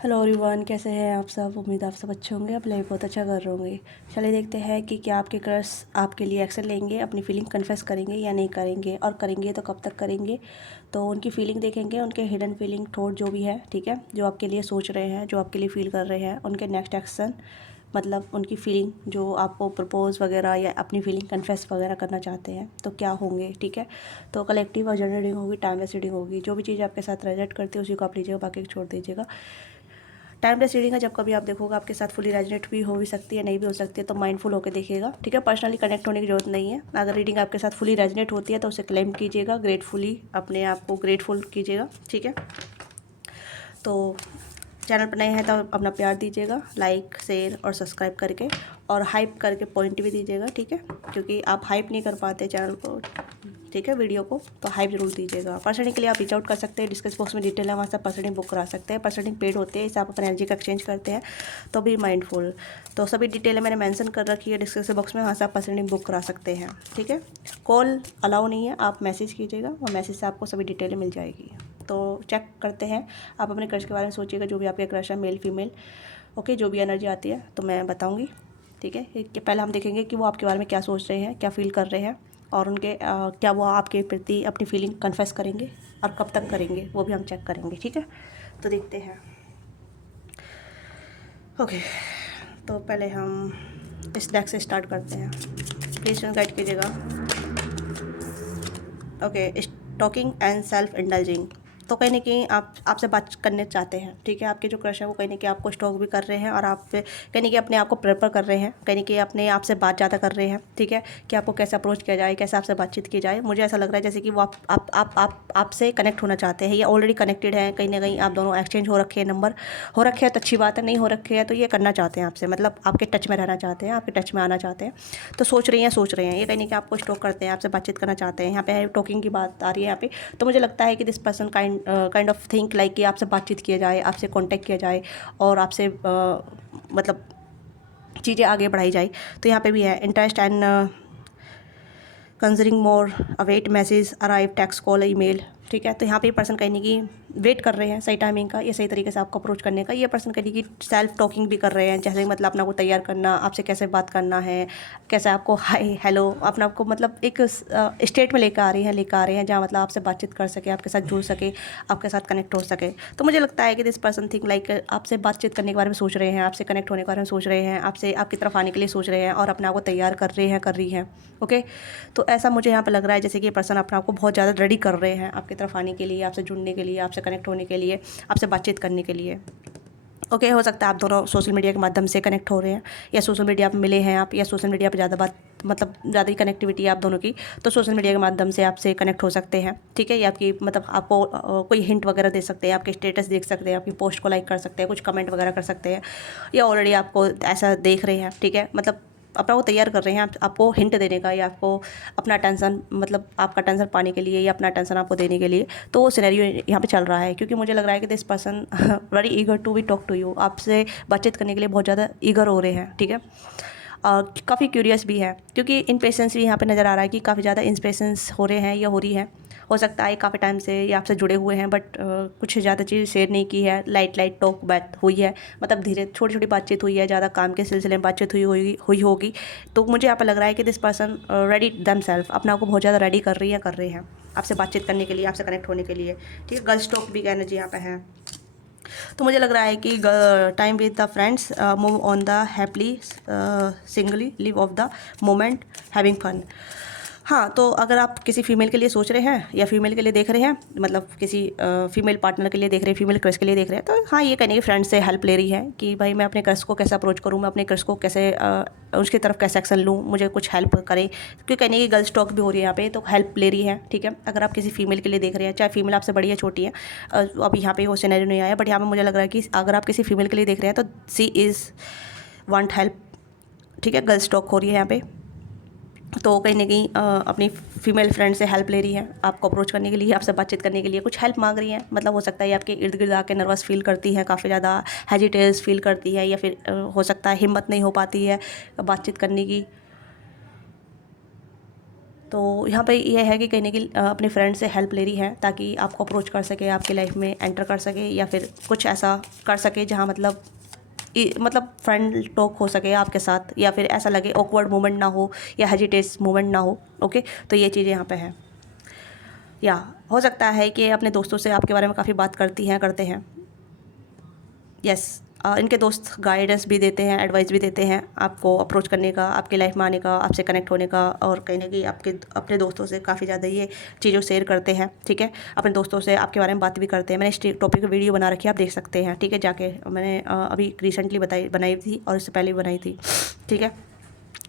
Hello everyone, कैसे हैं आप सब। उम्मीद आप सब अच्छे होंगे, अपने बहुत अच्छा कर रहे होंगे। चलिए देखते हैं कि क्या आपके क्रश आपके लिए एक्शन लेंगे, अपनी फीलिंग कन्फेस करेंगे या नहीं करेंगे, और करेंगे तो कब तक करेंगे। तो उनकी फीलिंग देखेंगे, उनके हिडन फीलिंग थॉट जो भी है, ठीक है, जो आपके लिए सोच रहे हैं, जो आपके लिए फ़ील कर रहे हैं, उनके नेक्स्ट एक्शन, मतलब उनकी फीलिंग जो आपको प्रपोज़ वगैरह या अपनी फीलिंग कन्फेस वगैरह करना चाहते हैं तो क्या होंगे, ठीक है। तो कलेक्टिव और जनरल रीडिंग होगी, टाइमलेस रीडिंग होगी। जो भी चीज़ आपके साथ रेजोनेट करती है उसी को आप लीजिएगा, बाकी छोड़ दीजिएगा। टाइमलेस रीडिंग है, जब कभी आप देखोगे आपके साथ फुली रेजोनेट भी हो भी सकती है, नहीं भी हो सकती है, तो माइंडफुल होकर देखिएगा, ठीक है। पर्सनली कनेक्ट होने की जरूरत नहीं है। अगर रीडिंग आपके साथ फुली रेजोनेट होती है तो उसे क्लेम कीजिएगा, ग्रेटफुली अपने आप को ग्रेटफुल कीजिएगा, ठीक है। तो चैनल पर नए हैं तो अपना प्यार दीजिएगा, लाइक शेयर और सब्सक्राइब करके, और हाइप करके पॉइंट भी दीजिएगा, ठीक है, क्योंकि आप हाइप नहीं कर पाते चैनल को, ठीक है, वीडियो को, तो हाइप जरूर दीजिएगा। पर्सनिंग के लिए आप रीच आउट कर सकते हैं, डिस्क्रिप्शन बॉक्स में डिटेल है, वहाँ से पर्सनिंग बुक करा सकते हैं। पर्सनिंग पेड होते हैं, इससे आप अपनी एनर्जी का एक्सचेंज करते हैं, तो भी माइंडफुल। तो सभी डिटेल मैंने मेंशन कर रखी है डिस्क्रिप्शन बॉक्स में, वहाँ से आप पर्सनिंग बुक करा सकते हैं, ठीक है। कॉल अलाउ नहीं है, आप मैसेज कीजिएगा और मैसेज से आपको सभी डिटेलें मिल जाएगी। तो चेक करते हैं, आप अपने क्रश के बारे में सोचिएगा, जो भी आपके क्रश है, मेल फीमेल, ओके, जो भी एनर्जी आती है तो मैं बताऊंगी, ठीक है। पहले हम देखेंगे कि वो आपके बारे में क्या सोच रहे हैं, क्या फील कर रहे हैं, और उनके क्या वो आपके प्रति अपनी फीलिंग कन्फेस करेंगे और कब तक करेंगे, वो भी हम चेक करेंगे, ठीक है। तो देखते हैं, ओके। तो पहले हम इस डेक से स्टार्ट करते हैं, प्लीज़ गाइड कीजिएगा। Okay, talking and self indulging. तो कहीं ना कहीं आप आपसे बात करने चाहते हैं, ठीक है। आपके जो क्रश है वो कहीं ना कहीं आपको स्टॉक भी कर रहे हैं, और आप कहीं ना कहीं अपने आप को प्रेफर कर रहे हैं, कहीं ना कहीं अपने आप से बात ज़्यादा कर रहे हैं, ठीक है, कि आपको कैसे अप्रोच किया जाए, कैसे आपसे बातचीत की जाए। मुझे ऐसा लग रहा है जैसे कि वो आपसे कनेक्ट होना चाहते हैं, या ऑलरेडी कनेक्टेड हैं, कहीं ना कहीं आप दोनों एक्सचेंज हो रखे हैं, नंबर हो रखे हैं तो अच्छी बात है, नहीं हो रखे हैं तो ये करना चाहते हैं आपसे, मतलब आपके टच में रहना चाहते हैं, आपके टच में आना चाहते हैं। तो सोच रहे हैं ये कहीं ना कहीं आपको स्टॉक करते हैं, आपसे बातचीत करना चाहते हैं। यहाँ पे टॉकिंग की बात आ रही है यहाँ पे। तो मुझे लगता है कि this person kind of think like कि आपसे बातचीत किया जाए, आपसे कांटेक्ट किया जाए, और आपसे मतलब चीज़ें आगे बढ़ाई जाए। तो यहाँ पे भी है interest and concerning more, await message arrive, text call email, ठीक है। तो यहाँ पे पर्सन कहने की वेट कर रहे हैं सही टाइमिंग का, ये सही तरीके से आपको अप्रोच करने का। ये पर्सन कहने की सेल्फ टॉकिंग भी कर रहे हैं, जैसे मतलब अपना को तैयार करना, आपसे कैसे बात करना है, कैसे आपको हाय हेलो अपना आपको मतलब एक स्टेट में लेकर आ रहे हैं जहाँ मतलब आपसे बातचीत कर सके, आपके साथ जुड़ सके, आपके साथ कनेक्ट हो सके। तो मुझे लगता है कि दिस पर्सन थिंक लाइक आपसे बातचीत करने के बारे में सोच रहे हैं, आपसे कनेक्ट होने के बारे में सोच रहे हैं, आपसे आपकी तरफ आने के लिए सोच रहे हैं, और अपने आप को तैयार कर रहे हैं, कर रही हैं, ओके। तो ऐसा मुझे यहाँ पे लग रहा है जैसे कि ये पर्सन अपने आप को बहुत ज़्यादा रेडी कर रहे हैं आपकी तरफ आने के लिए, आपसे जुड़ने के लिए, आपसे कनेक्ट होने के लिए, आपसे बातचीत करने के लिए, ओके। हो सकता है आप दोनों सोशल मीडिया के माध्यम से कनेक्ट हो रहे हैं, या सोशल मीडिया पे मिले हैं आप, या सोशल मीडिया पे ज़्यादा बात मतलब ज़्यादा ही कनेक्टिविटी है आप दोनों की, तो सोशल मीडिया के माध्यम से आपसे कनेक्ट हो सकते हैं, ठीक है। या आपकी मतलब आपको कोई हिंट वगैरह दे सकते हैं, आपके स्टेटस देख सकते हैं, आपकी पोस्ट को लाइक कर सकते हैं, कुछ कमेंट वगैरह कर सकते हैं, या ऑलरेडी आपको ऐसा देख रहे हैं, ठीक है, मतलब अपना वो तैयार कर रहे हैं आपको हिंट देने का, या आपको अपना टेंशन मतलब आपका टेंशन पाने के लिए, या अपना टेंशन आपको देने के लिए। तो वो सिनेरियो यहाँ पे चल रहा है, क्योंकि मुझे लग रहा है कि this person very eager to be talk to you, आपसे बातचीत करने के लिए बहुत ज़्यादा ईगर हो रहे हैं, ठीक है। काफ़ी क्यूरियस भी है, क्योंकि इम्पेशेंस भी यहाँ पे नज़र आ रहा है कि काफ़ी ज़्यादा इम्पेशेंस हो रहे हैं या हो रही है। हो सकता है काफ़ी टाइम से ये आपसे जुड़े हुए हैं, बट कुछ ज़्यादा चीज़ शेयर नहीं की है, लाइट टॉक बात हुई है, मतलब धीरे छोटी छोटी बातचीत हुई है, ज़्यादा काम के सिलसिले में बातचीत हुई होगी। तो मुझे यहाँ पर लग रहा है कि this person ready them self, अपना को बहुत ज़्यादा रेडी कर रहे हैं आपसे बातचीत करने के लिए, आपसे कनेक्ट होने के लिए, ठीक है। गर्ल्स टॉक भी एनर्जी यहाँ पे है। तो मुझे लग रहा है कि time with the friends, move on the happily singly, live of the moment, having fun. हाँ, तो अगर आप किसी फीमेल के लिए सोच रहे हैं या फीमेल के लिए देख रहे हैं, मतलब किसी फीमेल पार्टनर के लिए देख रहे हैं, फीमेल क्रश के लिए देख रहे हैं, तो हाँ, ये कहने की फ्रेंड से हेल्प ले रही है कि भाई मैं अपने क्रश को कैसे अप्रोच करूँ, मैं अपने क्रश को कैसे उसकी तरफ कैसे एक्शन लूँ, मुझे कुछ हेल्प करें, क्योंकि कहने की गर्ल्स टॉक भी हो रही है यहाँ पे, तो हेल्प ले रही है, ठीक है। अगर आप किसी फीमेल के लिए देख रहे हैं, चाहे फीमेल आपसे बड़ी या छोटी है, अब यहाँ पे वो सिनेरियो नहीं आया, बट यहाँ पे मुझे लग रहा है कि अगर आप किसी फीमेल के लिए देख रहे हैं तो सी इज़ वांट हेल्प, ठीक है। गर्ल्स टॉक हो रही है यहाँ पे, तो कहीं ना कहीं अपनी फीमेल फ्रेंड से हेल्प ले रही है आपको अप्रोच करने के लिए, आपसे बातचीत करने के लिए, कुछ हेल्प मांग रही है। मतलब हो सकता है आपके इर्द गिर्द आके नर्वस फील करती है, काफ़ी ज़्यादा हेजिटेस फील करती है, या फिर हो सकता है हिम्मत नहीं हो पाती है बातचीत करने की, तो यहाँ पे ये है कि कहीं ना कहीं अपने फ्रेंड से हेल्प ले रही है ताकि आपको अप्रोच कर सके, आपकी लाइफ में एंटर कर सके, या फिर कुछ ऐसा कर सके जहाँ मतलब फ्रेंड टॉक हो सके आपके साथ, या फिर ऐसा लगे ऑकवर्ड मोमेंट ना हो या हेजिटेस मोमेंट ना हो। ओके, तो ये चीज़ें यहाँ पे हैं। या हो सकता है कि अपने दोस्तों से आपके बारे में काफ़ी बात करते हैं। यस, इनके दोस्त गाइडेंस भी देते हैं, एडवाइस भी देते हैं आपको अप्रोच करने का, आपकी लाइफ में आने का, आपसे कनेक्ट होने का, और कहीं ना कहीं अपने दोस्तों से काफ़ी ज़्यादा ये चीज़ों शेयर करते हैं। ठीक है, अपने दोस्तों से आपके बारे में बात भी करते हैं। मैंने इस टॉपिक पर वीडियो बना रखी है, आप देख सकते हैं। ठीक है, जाके मैंने अभी रिसेंटली बनाई थी और इससे पहले भी बनाई थी। ठीक है,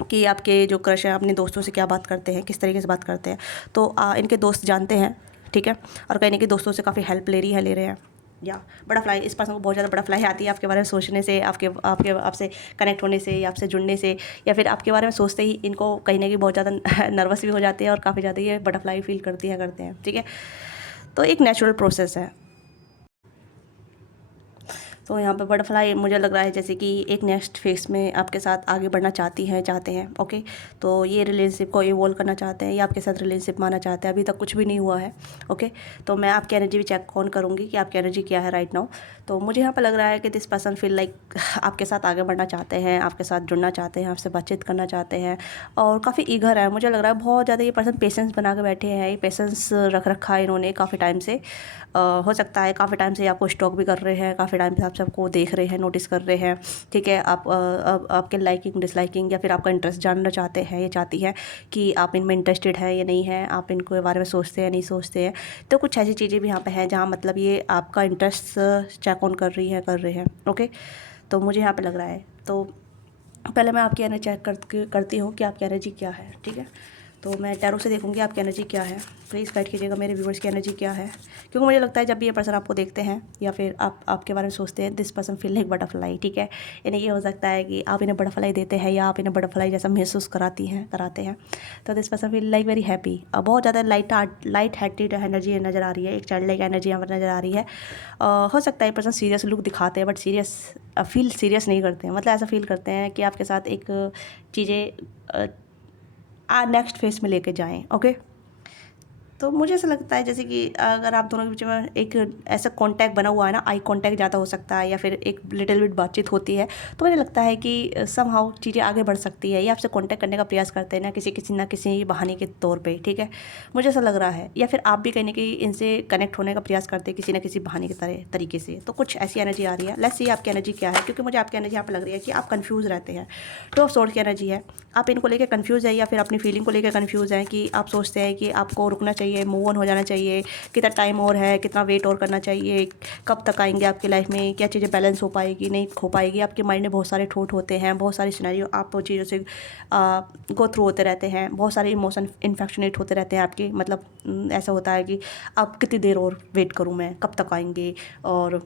कि आपके जो क्रश हैं अपने दोस्तों से क्या बात करते हैं, किस तरीके से बात करते हैं। तो इनके दोस्त जानते हैं। ठीक है, और कहीं ना कहीं दोस्तों से काफ़ी हेल्प ले रहे हैं। या बटरफ्लाई, इस पर्सन को बहुत ज़्यादा बटरफ्लाई आती है आपके बारे में सोचने से, आपसे कनेक्ट होने से, या आपसे जुड़ने से, या फिर आपके बारे में सोचते ही इनको कहीं ना कहीं बहुत ज़्यादा नर्वस भी हो जाते हैं और काफ़ी ज़्यादा ये बटरफ्लाई फील करते हैं। ठीक है, तो एक नेचुरल प्रोसेस है। तो यहाँ पे बटरफ्लाई मुझे लग रहा है जैसे कि एक नेक्स्ट फेस में आपके साथ आगे बढ़ना चाहते हैं। ओके, तो ये रिलेशनशिप को इवॉल्व करना चाहते हैं, या आपके साथ रिलेशनशिप माना चाहते हैं। अभी तक कुछ भी नहीं हुआ है। ओके, तो मैं आपकी एनर्जी भी चेक ऑन करूँगी कि आपकी एनर्जी क्या है राइट नाउ। तो मुझे यहाँ पर लग रहा है कि दिस पर्सन फील लाइक आपके साथ आगे बढ़ना चाहते हैं, आपके साथ जुड़ना चाहते हैं, आपसे बातचीत करना चाहते हैं, और काफ़ी ईगर है। मुझे लग रहा है बहुत ज़्यादा ये पर्सन पेशेंस बना के बैठे हैं। ये पेशेंस रख रखा है इन्होंने काफ़ी टाइम से। हो सकता है काफ़ी टाइम से आपको स्टॉक भी कर रहे हैं, काफ़ी टाइम से आप सबको देख रहे हैं, नोटिस कर रहे हैं। ठीक है, आपके लाइकिंग डिसलाइकिंग या फिर आपका इंटरेस्ट जानना चाहते हैं, ये चाहती है कि आप इनमें इंटरेस्टेड है या नहीं है, आप इनको बारे में सोचते हैं नहीं सोचते हैं। तो कुछ ऐसी चीज़ें भी यहाँ पे हैं जहाँ मतलब ये आपका इंटरेस्ट चेक ऑन कर रहे हैं। ओके, तो मुझे यहाँ पे लग रहा है। तो पहले मैं आपकी एनर्जी चेक करती हूँ कि आपकी एनर्जी क्या है। ठीक है, तो मैं टैरो से देखूंगी आपकी एनर्जी क्या है। प्लीज़ गाइड कीजिएगा मेरे व्यूवर्स की एनर्जी क्या है, क्योंकि मुझे लगता है जब भी ये पर्सन आपको देखते हैं या फिर आपके बारे में सोचते हैं, this person feel like butterfly. ठीक है, यानी ये हो सकता है कि आप इन्हें बटरफ्लाई देते हैं या आप इन्हें बटरफ्लाई जैसा महसूस कराते हैं। तो this person feel like very happy. बहुत ज़्यादा लाइट हार्टेड एनर्जी नज़र आ रही है, एक चाइल्ड लाइक एनर्जी यहाँ पर नज़र आ रही है। हो सकता है ये पर्सन सीरियस लुक दिखाते हैं, बट सीरियस नहीं करते हैं। मतलब ऐसा फील करते हैं कि आपके साथ एक चीज़ें नेक्स्ट फेस में लेके जाएं। ओके, तो मुझे ऐसा लगता है जैसे कि अगर आप दोनों के बीच में एक ऐसा कांटेक्ट बना हुआ है ना, आई कांटेक्ट ज़्यादा हो सकता है, या फिर एक लिटिल बिट बातचीत होती है, तो मुझे लगता है कि समहाउ चीज़ें आगे बढ़ सकती है। ये आपसे कांटेक्ट करने का प्रयास करते हैं ना किसी बहाने के तौर पे। ठीक है, मुझे ऐसा लग रहा है, या फिर आप भी कहीं ना कहीं इनसे कनेक्ट होने का प्रयास करते हैं किसी ना किसी बहाने के तरीके से। तो कुछ ऐसी एनर्जी आ रही है। लेट्स सी आपकी एनर्जी क्या है, क्योंकि मुझे आपकी एनर्जी यहाँ पर लग रही है कि आप कन्फ्यूज़ रहते हैं। टू ऑफ सोर्ड्स की एनर्जी है, आप इनको लेकर कन्फ्यूज़ है, या फिर अपनी फीलिंग को लेकर कन्फ्यूज़ है कि आप सोचते हैं कि आपको रुकना चाहिए, मूव ऑन हो जाना चाहिए, कितना टाइम और है, कितना वेट और करना चाहिए, कब तक आएंगे आपकी लाइफ में, क्या चीज़ें बैलेंस हो पाएगी नहीं हो पाएगी। आपके माइंड में बहुत सारे थॉट होते हैं, बहुत सारे सिनेरियो आप चीज़ों से गो थ्रू होते रहते हैं, बहुत सारे इमोशन इन्फेक्शनेट होते रहते हैं आपके। मतलब ऐसा होता है कि अब कितनी देर और वेट करूँ मैं, कब तक आएंगे, और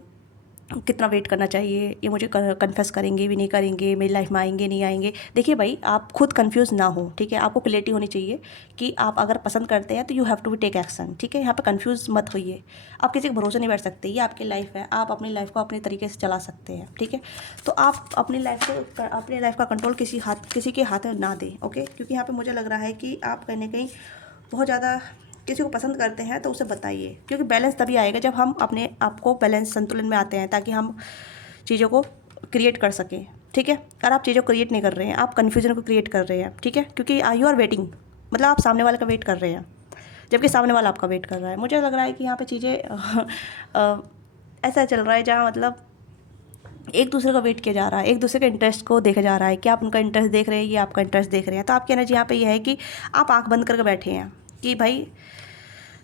कितना वेट करना चाहिए, ये मुझे कन्फेस करेंगे भी नहीं करेंगे, मेरी लाइफ में आएंगे नहीं आएंगे। देखिए भाई, आप खुद कंफ्यूज ना हो। ठीक है, आपको क्लैरिटी होनी चाहिए कि आप अगर पसंद करते हैं तो you have to be take action. ठीक है, यहाँ पे कंफ्यूज मत होइए। आप किसी के भरोसे नहीं बैठ सकते, ये आपकी लाइफ है, आप अपनी लाइफ को अपने तरीके से चला सकते हैं। ठीक है, तो आप अपनी लाइफ का कंट्रोल किसी के हाथ में ना दें। ओके, क्योंकि यहाँ पर मुझे लग रहा है कि आप कहीं ना कहीं बहुत ज़्यादा किसी को पसंद करते हैं, तो उसे बताइए, क्योंकि बैलेंस तभी आएगा जब हम अपने आप को बैलेंस संतुलन में आते हैं, ताकि हम चीज़ों को क्रिएट कर सकें। ठीक है, अगर आप चीज़ों को क्रिएट नहीं कर रहे हैं, आप कन्फ्यूजन को क्रिएट कर रहे हैं। ठीक है, क्योंकि यू आर वेटिंग, मतलब आप सामने वाले का वेट कर रहे हैं, जबकि सामने वाला आपका वेट कर रहा है। मुझे लग रहा है कि यहाँ पर चीज़ें ऐसा चल रहा है जहाँ मतलब एक दूसरे का वेट किया जा रहा है, एक दूसरे के इंटरेस्ट को देखा जा रहा है कि आप उनका इंटरेस्ट देख रहे हैं, ये आपका इंटरेस्ट देख रहे हैं। तो आपकी एनर्जी यहाँ पे ये है कि आप आंख बंद करके बैठे हैं कि भाई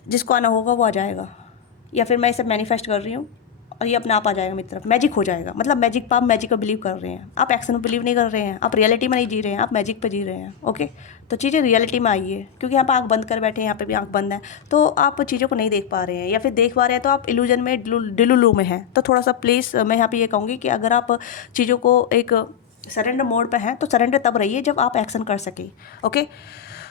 जिसको आना होगा वो आ जाएगा, या फिर मैं इसे मैनिफेस्ट कर रही हूँ और ये अपने आप आ जाएगा मेरी तरफ, मैजिक हो जाएगा। मतलब आप मैजिक पर बिलीव कर रहे हैं, आप एक्शन में बिलीव नहीं कर रहे हैं, आप रियलिटी में नहीं जी रहे हैं, आप मैजिक पे जी रहे हैं। ओके, तो चीज़ें रियलिटी में आइए, क्योंकि यहाँ पर आँख बंद कर बैठे हैं, यहाँ पे भी आँख बंद है, तो आप चीज़ों को नहीं देख पा रहे हैं, या फिर देख पा रहे हैं तो आप इल्यूजन में डिलुलू में हैं। तो थोड़ा सा प्लीज़ मैं यहाँ पर ये कहूँगी कि अगर आप चीज़ों को एक सरेंडर मोड पे हैं तो सरेंडर तब रहिए जब आप एक्शन कर सके। ओके,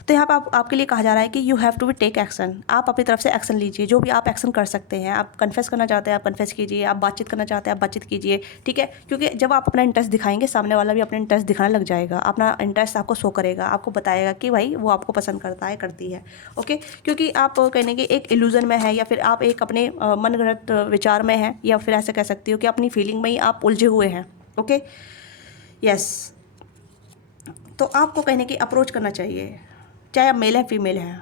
तो यहाँ पर आपके लिए कहा जा रहा है कि you have to be take action. आप अपनी तरफ से एक्शन लीजिए, जो भी आप एक्शन कर सकते हैं। आप कन्फेस करना चाहते हैं आप कन्फेस कीजिए, आप बातचीत करना चाहते हैं आप बातचीत कीजिए, ठीक है। क्योंकि जब आप अपना इंटरेस्ट दिखाएंगे, सामने वाला भी अपना इंटरेस्ट दिखाने लग जाएगा, अपना इंटरेस्ट आपको शो करेगा, आपको बताएगा कि भाई वो आपको पसंद करता है करती है, ओके। क्योंकि आप कहने के एक इल्यूजन में है, या फिर आप एक अपने मनगढ़ंत विचार में हैं, या फिर ऐसे कह सकती हो कि अपनी फीलिंग में ही आप उलझे हुए हैं, ओके। यस, तो आपको कहने की अप्रोच करना चाहिए, चाहे आप मेल है फीमेल हैं।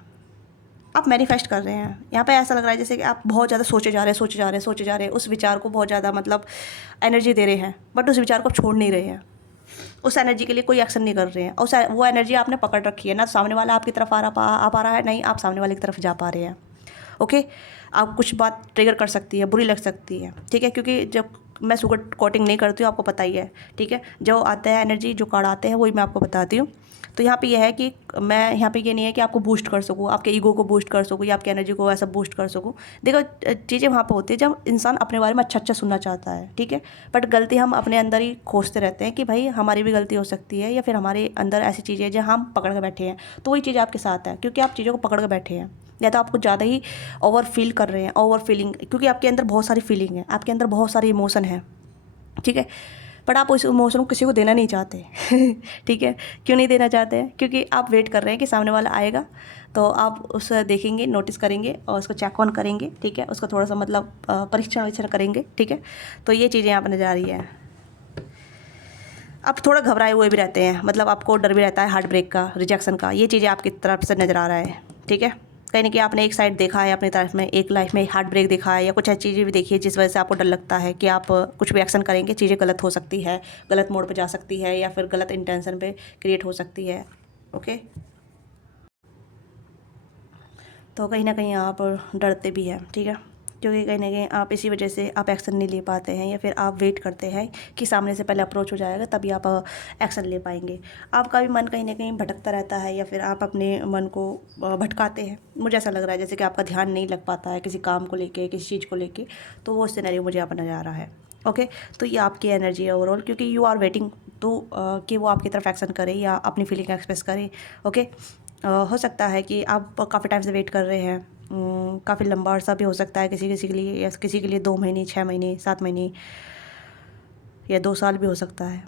आप मैनिफेस्ट कर रहे हैं, यहाँ पे ऐसा लग रहा है जैसे कि आप बहुत ज़्यादा सोचे जा रहे हैं, सोचे जा रहे हैं, सोचे जा रहे हैं, उस विचार को बहुत ज़्यादा मतलब एनर्जी दे रहे हैं, बट उस विचार को छोड़ नहीं रहे हैं, उस एनर्जी के लिए कोई एक्शन नहीं कर रहे हैं। उस वो एनर्जी आपने पकड़ रखी है ना, सामने वाला आपकी तरफ आ पा रहा है, नहीं आप सामने वाले की तरफ जा पा रहे हैं, ओके। आप कुछ बात ट्रिगर कर सकती है, बुरी लग सकती है, ठीक है। क्योंकि जब मैं शुगर कोटिंग नहीं करती हूँ, आपको पता ही है, ठीक है। जो आता है एनर्जी, जो कार्ड आते हैं वही मैं आपको बताती हूँ। तो यहाँ पे यह है कि मैं यहाँ पे ये नहीं है कि आपको बूस्ट कर सकूँ, आपके ईगो को बूस्ट कर सकूँ, या आपकी एनर्जी को ऐसा बूस्ट कर सकूँ। देखो चीज़ें वहाँ पे होती है जब इंसान अपने बारे में अच्छा सुनना चाहता है, ठीक है। बट गलती हम अपने अंदर ही खोजते रहते हैं कि भाई हमारी भी गलती हो सकती है, या फिर हमारे अंदर ऐसी चीज़ें हैं जो हम पकड़ के बैठे हैं। तो वही चीज़ आपके साथ है, क्योंकि आप चीज़ों को पकड़ के बैठे हैं, या तो आप कुछ ज़्यादा ही ओवर फील कर रहे हैं, ओवर फीलिंग, क्योंकि आपके अंदर बहुत सारी फीलिंग है, आपके अंदर बहुत सारे इमोशन है, ठीक है। बट आप उस इमोशन को किसी को देना नहीं चाहते ठीक है। क्यों नहीं देना चाहते हैं? क्योंकि आप वेट कर रहे हैं कि सामने वाला आएगा, तो आप उसे देखेंगे, नोटिस करेंगे और उसको चेक ऑन करेंगे, ठीक है। उसका थोड़ा सा मतलब परीक्षण वरीक्षण करेंगे, ठीक है। तो ये चीज़ें यहाँ पर नजर आ रही है। आप थोड़ा घबराए हुए भी रहते हैं, मतलब आपको डर भी रहता है हार्ट ब्रेक का, रिजेक्शन का, ये चीज़ें आपकी तरफ से नज़र आ रहा है, ठीक है। कहीं ना कहीं आपने एक साइड देखा है अपनी तरफ में, एक लाइफ में हार्ट ब्रेक देखा है, या कुछ ऐसी चीज़ें भी देखी है जिस वजह से आपको डर लगता है कि आप कुछ भी एक्शन करेंगे चीज़ें गलत हो सकती है, गलत मोड़ पे जा सकती है, या फिर गलत इंटेंशन पे क्रिएट हो सकती है, ओके। तो कहीं ना कहीं आप डरते भी हैं, ठीक है। क्योंकि कहीं ना कहीं आप इसी वजह से आप एक्शन नहीं ले पाते हैं, या फिर आप वेट करते हैं कि सामने से पहले अप्रोच हो जाएगा तभी आप एक्शन ले पाएंगे। आपका भी मन कहीं ना कहीं भटकता रहता है, या फिर आप अपने मन को भटकाते हैं। मुझे ऐसा लग रहा है जैसे कि आपका ध्यान नहीं लग पाता है किसी काम को लेके, किसी चीज़ को लेके, तो वो सिनेरियो मुझे यहाँ पर नज़र आ रहा है, ओके। तो ये आपकी एनर्जी है ओवरऑल, क्योंकि यू आर वेटिंग टू कि वो आपकी तरफ एक्शन करे या अपनी फीलिंग एक्सप्रेस करे, ओके। हो सकता है कि आप काफ़ी टाइम से वेट कर रहे हैं, काफ़ी लंबा अर्सा भी हो सकता है किसी किसी के लिए, या किसी के लिए 2 महीने, 6 महीने, 7 महीने, या 2 साल भी हो सकता है।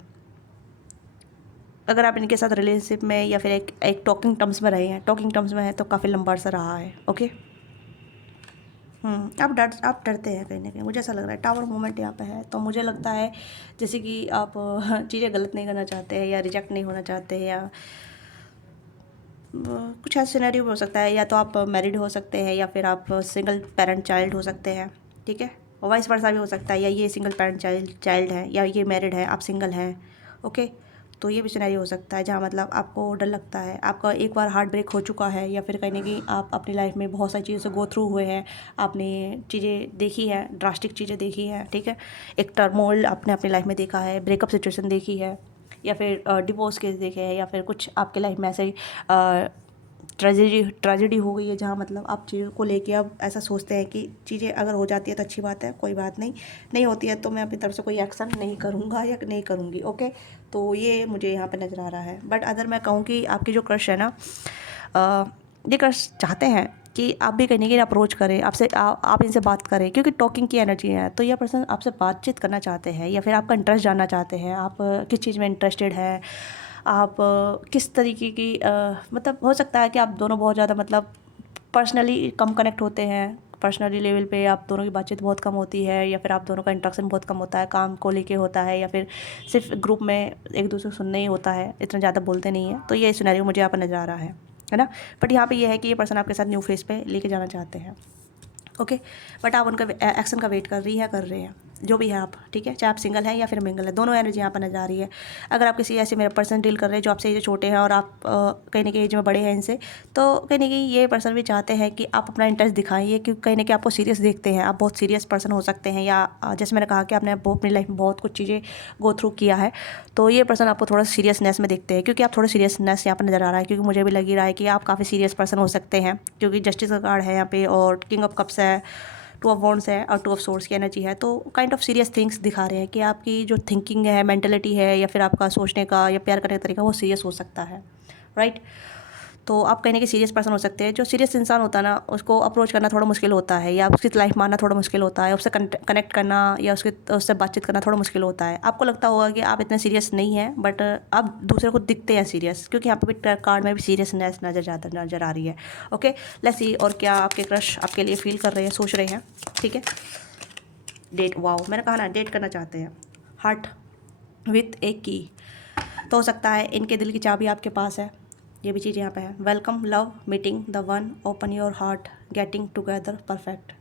अगर आप इनके साथ रिलेशनशिप में या फिर एक टॉकिंग टर्म्स में रहे हैं, टॉकिंग टर्म्स में है, तो काफ़ी लंबा अर्सा रहा है, ओके। आप डरते हैं कहीं ना कहीं, मुझे ऐसा लग रहा है। टावर मूवमेंट यहाँ पे है, तो मुझे लगता है जैसे कि आप चीज़ें गलत नहीं करना चाहते हैं, या रिजेक्ट नहीं होना चाहते हैं, या कुछ ऐसा सिनेरियो भी हो सकता है। या तो आप मैरिड हो सकते हैं, या फिर आप सिंगल पेरेंट चाइल्ड हो सकते हैं, ठीक है। और वाइस वर्सा भी हो सकता है, या ये सिंगल पेरेंट चाइल्ड है, या ये मैरिड है, आप सिंगल हैं, ओके। तो ये भी सिनेरियो हो सकता है जहाँ मतलब आपको डर लगता है, आपका एक बार हार्ट ब्रेक हो चुका है, या फिर कहीं ना कहीं आप अपनी लाइफ में बहुत सारी चीज़ों से गो थ्रू हुए हैं, आपने चीज़ें देखी है, ड्रास्टिक चीज़ें देखी हैं, ठीक है। एक टर्मोल आपने अपनी लाइफ में देखा है, ब्रेकअप सिचुएशन देखी है, या फिर डिवोर्स केस देखे हैं, या फिर कुछ आपके लाइफ में ऐसे ही ट्रेजेडी हो गई है जहाँ मतलब आप चीज़ों को लेके अब ऐसा सोचते हैं कि चीज़ें अगर हो जाती है तो अच्छी बात है, कोई बात नहीं, नहीं होती है तो मैं अपनी तरफ से कोई एक्शन नहीं करूँगा या नहीं करूँगी, ओके। तो ये मुझे यहाँ पे नज़र आ रहा है। बट अगर मैं कहूँ कि आपकी जो क्रश है ना, ये क्रश चाहते हैं कि आप भी कहीं ना कहीं अप्रोच करें, आपसे आप इनसे बात करें, क्योंकि टॉकिंग की एनर्जी है। तो यह पर्सन आपसे बातचीत करना चाहते हैं, या फिर आपका इंटरेस्ट जानना चाहते हैं, आप किस चीज़ में इंटरेस्टेड हैं, आप किस तरीके की मतलब हो सकता है कि आप दोनों बहुत ज़्यादा मतलब पर्सनली कम कनेक्ट होते हैं, पर्सनली लेवल पे आप दोनों की बातचीत बहुत कम होती है, या फिर आप दोनों का इंटरेक्शन बहुत कम होता है, काम को लेके होता है, या फिर सिर्फ ग्रुप में एक दूसरे को सुनने ही होता है, इतना ज़्यादा बोलते नहीं है। तो ये सिनेरियो मुझे यहाँ पर नज़र आ रहा है ना। बट यहाँ पे ये है कि ये पर्सन आपके साथ न्यू फेस पे लेके जाना चाहते हैं, ओके। बट आप उनका एक्शन का वेट कर रहे हैं, जो भी है आप, ठीक है। चाहे आप सिंगल हैं या फिर मिंगल है, दोनों एनर्जी यहाँ पर नजर आ रही है। अगर आप किसी ऐसे मेरे पर्सन डील कर रहे हैं जो आपसे एज छोटे हैं, और आप कहीं ना कहीं एज में बड़े हैं इनसे, तो कहीं ना कहीं ये पर्सन भी चाहते हैं कि आप अपना इंटरेस्ट दिखाइए, क्योंकि कहीं ना कहीं आपको सीरियस देखते हैं, आप बहुत सीरियस पर्सन हो सकते हैं, या जैसे मैंने कहा कि आपने अपनी लाइफ में बहुत कुछ चीज़ें गो थ्रू किया है, तो ये पर्सन आपको थोड़ा सीरियसनेस में देखते हैं, क्योंकि आप थोड़ा सीरियसनेस यहाँ पर नज़र आ रहा है। क्योंकि मुझे भी लग ही रहा है कि आप काफ़ी सीरियस पर्सन हो सकते हैं, क्योंकि जस्टिस का कार्ड है यहाँ पे, और किंग ऑफ कप्स है, 2 ऑफ वॉन्ड्स है, और 2 ऑफ सोर्ड्स की एनर्जी है। तो काइंड ऑफ सीरियस थिंग्स दिखा रहे हैं कि आपकी जो थिंकिंग है, मेंटलिटी है, या फिर आपका सोचने का या प्यार करने का तरीका, वो सीरियस हो सकता है, राइट। तो आप कहने के सीरियस पर्सन हो सकते हैं। जो सीरियस इंसान होता है ना, उसको अप्रोच करना थोड़ा मुश्किल होता है, या उसकी लाइफ मानना थोड़ा मुश्किल होता है, उससे कनेक्ट करना या उससे बातचीत करना थोड़ा मुश्किल होता है। आपको लगता होगा कि आप इतने सीरियस नहीं हैं, बट आप दूसरे को दिखते हैं सीरियस, क्योंकि यहाँ पे भी कार्ड में भी सीरियसनेस नज़र आ रही है। ओके, लेट्स सी और क्या आपके क्रश आपके लिए फील कर रहे हैं, सोच रहे हैं। ठीक है, डेट, वाओ, मैंने कहा ना डेट करना चाहते हैं। हार्ट विथ ए की, तो हो सकता है इनके दिल की चाबी आपके पास है, ये भी चीज़ यहाँ पे है। Welcome love meeting the one, open your heart, getting together perfect.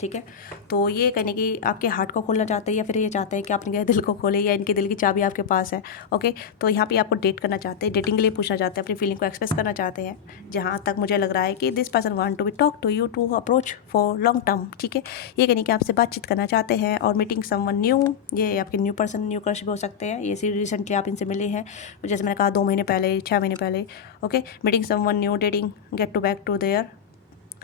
ठीक है, तो ये कहने की आपके हार्ट को खोलना चाहते हैं, या फिर ये चाहते हैं कि आप इनके दिल को खोलें, या इनके दिल की चाबी आपके पास है। ओके, तो यहाँ पे आपको डेट करना चाहते हैं, डेटिंग के लिए पूछना चाहते हैं, अपनी फीलिंग को एक्सप्रेस करना चाहते हैं। जहाँ तक मुझे लग रहा है कि this person want to be talk to you to approach for long term. ठीक है, ये कहने की आपसे बातचीत करना चाहते हैं, और मीटिंग समवन न्यू, ये आपके न्यू पर्सन, न्यू क्रश भी हो सकते हैं। ये रिसेंटली आप इनसे मिले हैं, जैसे मैंने कहा 2 महीने पहले, 6 महीने पहले। Okay, meeting someone new, dating, get to back to their